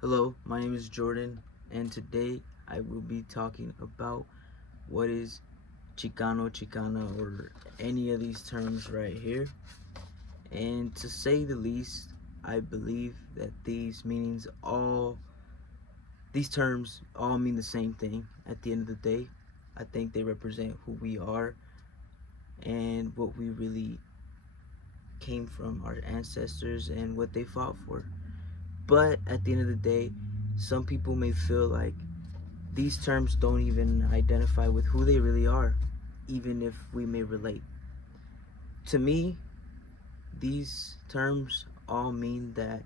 Hello, my name is Jordan, and today I will be talking about what is Chicano, Chicana, or any of these terms right here. And to say the least, I believe that these terms all mean the same thing at the end of the day. I think they represent who we are and what we really came from, our ancestors, and what they fought for. But at the end of the day, some people may feel like these terms don't even identify with who they really are, even if we may relate. To me, these terms all mean that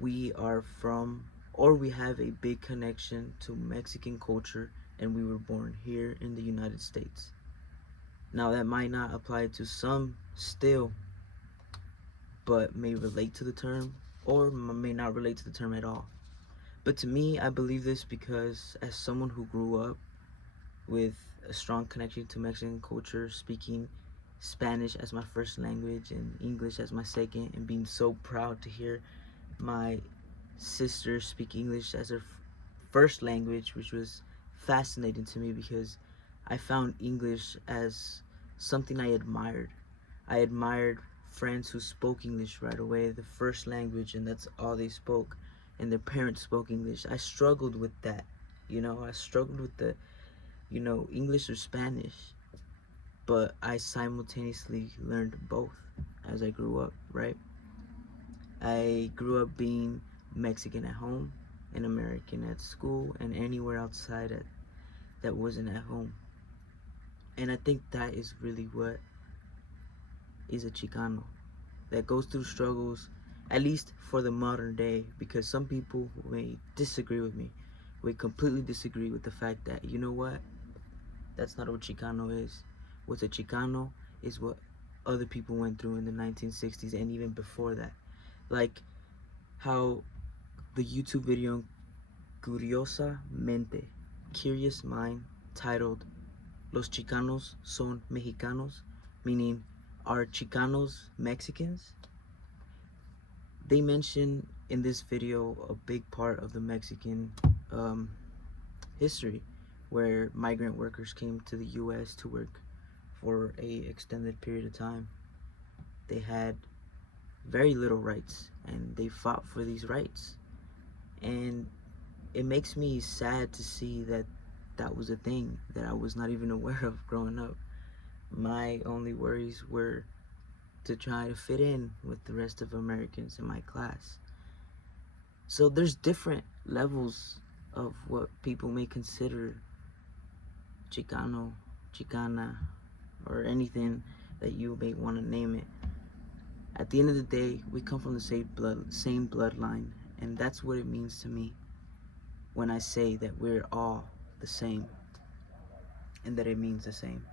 we are from or we have a big connection to Mexican culture and we were born here in the United States. Now, that might not apply to some still, but may relate to the term or may not relate to the term at all. But to me, I believe this because as someone who grew up with a strong connection to Mexican culture, speaking Spanish as my first language and English as my second, and being so proud to hear my sister speak English as her first language, which was fascinating to me because I found English as something I admired. I admired friends who spoke English right away, the first language, and that's all they spoke, and their parents spoke English. I struggled with that. I struggled with the English or Spanish, but I simultaneously learned both as I grew up, right? I grew up being Mexican at home and American at school and anywhere outside that wasn't at home. And I think that is really what is a Chicano that goes through struggles, at least for the modern day, because some people may disagree with me. We completely disagree with the fact that, you know what, that's not what Chicano is. What's a Chicano is what other people went through in the 1960s and even before that. Like how the YouTube video Curiosa Mente, Curious Mind, titled Los Chicanos son Mexicanos, meaning are Chicanos Mexicans? They mention in this video a big part of the Mexican history where migrant workers came to the US to work for a extended period of time. They had very little rights and they fought for these rights. And it makes me sad to see that that was a thing that I was not even aware of growing up. My only worries were to try to fit in with the rest of Americans in my class. So there's different levels of what people may consider Chicano, Chicana, or anything that you may want to name it. At the end of the day, we come from the same bloodline, and that's what it means to me when I say that we're all the same, and that it means the same.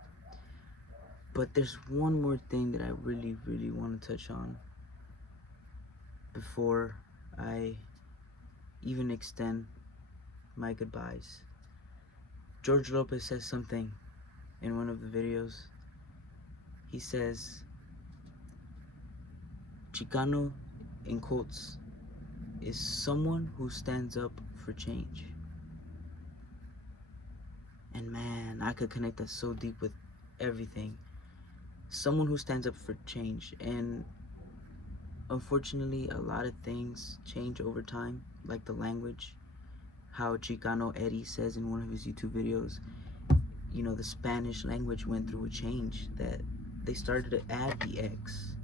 But there's one more thing that I really, really want to touch on before I even extend my goodbyes. George Lopez says something in one of the videos. He says, Chicano, in quotes, is someone who stands up for change. And man, I could connect that so deep with everything. Someone who stands up for change. And unfortunately, a lot of things change over time, like the language. How Chicano Eddie says in one of his YouTube videos, the Spanish language went through a change that they started to add the X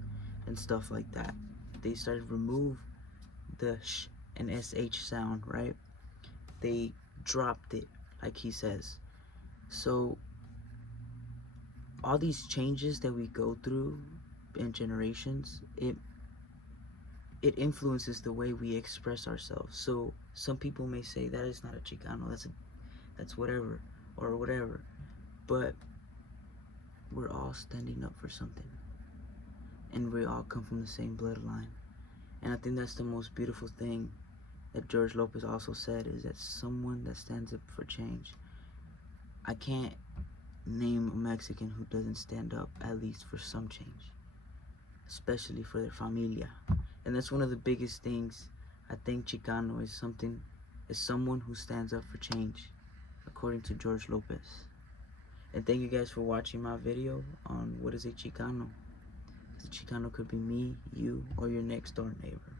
and stuff like that. They started to remove the sh and sh sound, right? They dropped it, like he says. So all these changes that we go through in generations, it influences the way we express ourselves. So some people may say that is not a Chicano, that's whatever or whatever. But we're all standing up for something. And we all come from the same bloodline. And I think that's the most beautiful thing that George Lopez also said, is that someone that stands up for change. I can't name a Mexican who doesn't stand up at least for some change, especially for their familia. And that's one of the biggest things I think Chicano is someone who stands up for change, according to George Lopez. And thank you guys for watching my video on what is a Chicano. The Chicano could be me, you, or your next door neighbor.